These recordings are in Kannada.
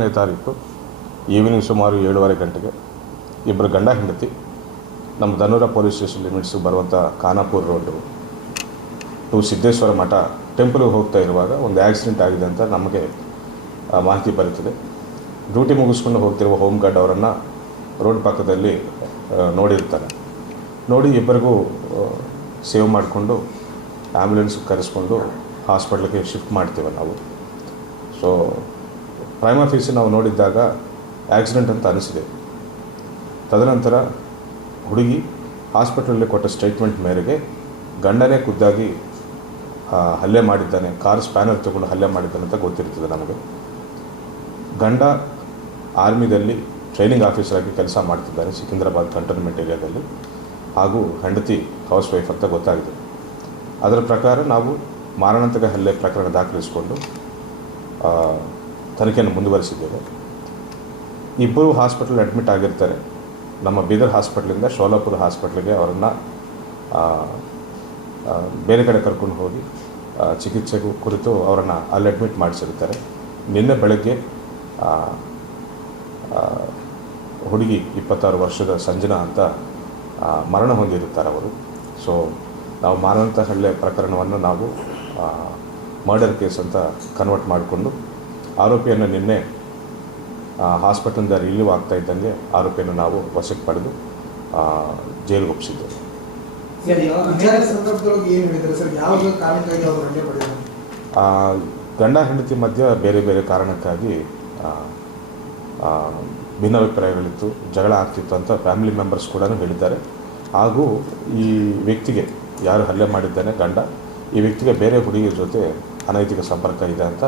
ನೇ ತಾರೀಕು ಈವ್ನಿಂಗ್ ಸುಮಾರು 7:30 ಗಂಟೆಗೆ ಇಬ್ಬರು ಗಂಡ ಹೆಂಡತಿ ನಮ್ಮ ಧನೂರ ಪೊಲೀಸ್ ಸ್ಟೇಷನ್ ಲಿಮಿಟ್ಸು ಬರುವಂಥ ಖಾನಾಪುರ ರೋಡು ಟು ಸಿದ್ದೇಶ್ವರ ಮಠ ಟೆಂಪಲ್ಗೆ ಹೋಗ್ತಾ ಇರುವಾಗ ಒಂದು ಆಕ್ಸಿಡೆಂಟ್ ಆಗಿದೆ ಅಂತ ನಮಗೆ ಮಾಹಿತಿ ಬರುತ್ತದೆ. ಡ್ಯೂಟಿ ಮುಗಿಸ್ಕೊಂಡು ಹೋಗ್ತಿರುವ ಹೋಮ್ ಗಾರ್ಡ್ ಅವರನ್ನು ರೋಡ್ ಪಕ್ಕದಲ್ಲಿ ನೋಡಿರ್ತಾರೆ. ನೋಡಿ ಇಬ್ಬರಿಗೂ ಸೇವ್ ಮಾಡಿಕೊಂಡು ಆ್ಯಂಬುಲೆನ್ಸ್ ಕರೆಸ್ಕೊಂಡು ಹಾಸ್ಪಿಟ್ಲಿಗೆ ಶಿಫ್ಟ್ ಮಾಡ್ತೀವಿ ನಾವು. ಸೊ ಪ್ರೈಮಾ ಫೇಸಿ ನಾವು ನೋಡಿದ್ದಾಗ ಆಕ್ಸಿಡೆಂಟ್ ಅಂತ ಅನಿಸಿದೆ. ತದನಂತರ ಹುಡುಗಿ ಹಾಸ್ಪಿಟಲಲ್ಲಿ ಕೊಟ್ಟ ಸ್ಟೇಟ್ಮೆಂಟ್ ಮೇರೆಗೆ ಗಂಡನೇ ಖುದ್ದಾಗಿ ಹಲ್ಲೆ ಮಾಡಿದ್ದಾನೆ, ಕಾರ್ ಸ್ಪ್ಯಾನರ್ ತಗೊಂಡು ಹಲ್ಲೆ ಮಾಡಿದ್ದಾನೆ ಅಂತ ಗೊತ್ತಿರ್ತದೆ ನಮಗೆ. ಗಂಡ ಆರ್ಮಿದಲ್ಲಿ ಟ್ರೈನಿಂಗ್ ಆಫೀಸರ್ ಆಗಿ ಕೆಲಸ ಮಾಡ್ತಿದ್ದಾನೆ ಸಿಕಿಂದ್ರಾಬಾದ್ ಕಂಟೋನ್ಮೆಂಟ್ ಏರಿಯಾದಲ್ಲಿ, ಹಾಗೂ ಹೆಂಡತಿ ಹೌಸ್ ವೈಫ್ ಅಂತ ಗೊತ್ತಾಗಿದೆ. ಅದರ ಪ್ರಕಾರ ನಾವು ಮಾರಣಾಂತಿಕ ಹಲ್ಲೆ ಪ್ರಕರಣ ದಾಖಲಿಸಿಕೊಂಡು ತನಿಖೆಯನ್ನು ಮುಂದುವರಿಸಿದ್ದೇವೆ. ಇಬ್ಬರು ಹಾಸ್ಪಿಟಲ್ ಅಡ್ಮಿಟ್ ಆಗಿರ್ತಾರೆ. ನಮ್ಮ ಬೀದರ್ ಹಾಸ್ಪಿಟ್ಲಿಂದ ಶೋಲಾಪುರ ಹಾಸ್ಪಿಟ್ಲಿಗೆ ಅವರನ್ನು ಬೇರೆ ಕಡೆ ಕರ್ಕೊಂಡು ಹೋಗಿ ಚಿಕಿತ್ಸೆಗೂ ಕುರಿತು ಅವರನ್ನು ಅಲ್ಲಿ ಅಡ್ಮಿಟ್ ಮಾಡಿಸಿರ್ತಾರೆ. ನಿನ್ನೆ ಬೆಳಗ್ಗೆ ಹುಡುಗಿ 26 ವರ್ಷದ ಸಂಜನಾ ಅಂತ ಮರಣ ಹೊಂದಿರುತ್ತಾರೆ ಅವರು. ಸೊ ನಾವು ಮಾರಣಾಂತಿಕ ಹಲ್ಲೆ ಪ್ರಕರಣವನ್ನು ನಾವು ಮರ್ಡರ್ ಕೇಸ್ ಅಂತ ಕನ್ವರ್ಟ್ ಮಾಡಿಕೊಂಡು ಆರೋಪಿಯನ್ನು ನಿನ್ನೆ ಹಾಸ್ಪಿಟಲಿಂದ ರಿಲೀವ್ ಆಗ್ತಾ ಇದ್ದಂಗೆ ಆರೋಪಿಯನ್ನು ನಾವು ವಶಕ್ಕೆ ಪಡೆದು ಜೈಲಿಗೆ ಒಪ್ಪಿಸಿದ್ದೇವೆ. ಗಂಡ ಹೆಂಡತಿ ಮಧ್ಯ ಬೇರೆ ಬೇರೆ ಕಾರಣಕ್ಕಾಗಿ ಭಿನ್ನಾಭಿಪ್ರಾಯಗಳಿತ್ತು, ಜಗಳ ಆಗ್ತಿತ್ತು ಅಂತ ಫ್ಯಾಮಿಲಿ ಮೆಂಬರ್ಸ್ ಕೂಡ ಹೇಳಿದ್ದಾರೆ. ಹಾಗೂ ಈ ವ್ಯಕ್ತಿಗೆ ಯಾರು ಹಲ್ಲೆ ಮಾಡಿದ್ದಾನೆ ಗಂಡ, ಈ ವ್ಯಕ್ತಿಗೆ ಬೇರೆ ಹುಡುಗಿಯ ಜೊತೆ ಅನೈತಿಕ ಸಂಪರ್ಕ ಇದೆ ಅಂತ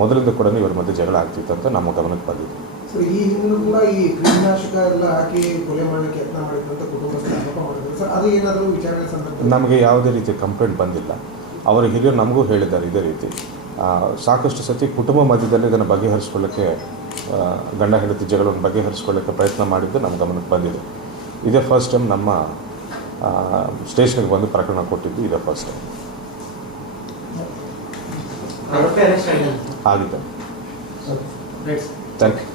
ಮೊದಲಿಂದ ಕೂಡ ಇವರ ಮಧ್ಯೆ ಜಗಳ ಆಗ್ತಿತ್ತು ಅಂತ ನಮ್ಮ ಗಮನಕ್ಕೆ ಬಂದಿದೆ. ಈ ಹಿಂದೆ ಕೂಡ ಈ ಕ್ರಿಮಿನಾಶಕ ಎಲ್ಲ ಹಾಕಿ ಕೊಲೆ ಮಾಡಲಿಕ್ಕೆ ಯತ್ನ ಮಾಡಿದ್ರು ಅಂತ ಕುಟುಂಬಸ್ಥರು ಆರೋಪ ಮಾಡಿದ್ರು ಸರ್. ಅದು ಏನಾದರೂ ವಿಚಾರಣೆ ಸಂದರ್ಭ ನಮಗೆ ಯಾವುದೇ ರೀತಿ ಕಂಪ್ಲೇಂಟ್ ಬಂದಿಲ್ಲ. ಅವರ ಹಿರಿಯರು ನಮಗೂ ಹೇಳಿದ್ದಾರೆ ಇದೇ ರೀತಿ. ಸಾಕಷ್ಟು ಸತಿ ಕುಟುಂಬ ಮಧ್ಯದಲ್ಲಿ ಇದನ್ನು ಬಗೆಹರಿಸ್ಕೊಳ್ಳೋಕ್ಕೆ, ಗಂಡ ಹೆಂಡತಿ ಜಗಳವನ್ನು ಬಗೆಹರಿಸ್ಕೊಳ್ಳೋಕ್ಕೆ ಪ್ರಯತ್ನ ಮಾಡಿದ್ದು ನಮ್ಮ ಗಮನಕ್ಕೆ ಬಂದಿದೆ. ಇದೇ ಫಸ್ಟ್ ಟೈಮ್ ನಮ್ಮ ಸ್ಟೇಷನ್ಗೆ ಬಂದು ಪ್ರಕರಣ ಕೊಟ್ಟಿದ್ದು ಇದೇ ಫಸ್ಟ್ ಟೈಮ್ ಆಗಿದೆ. Thank you.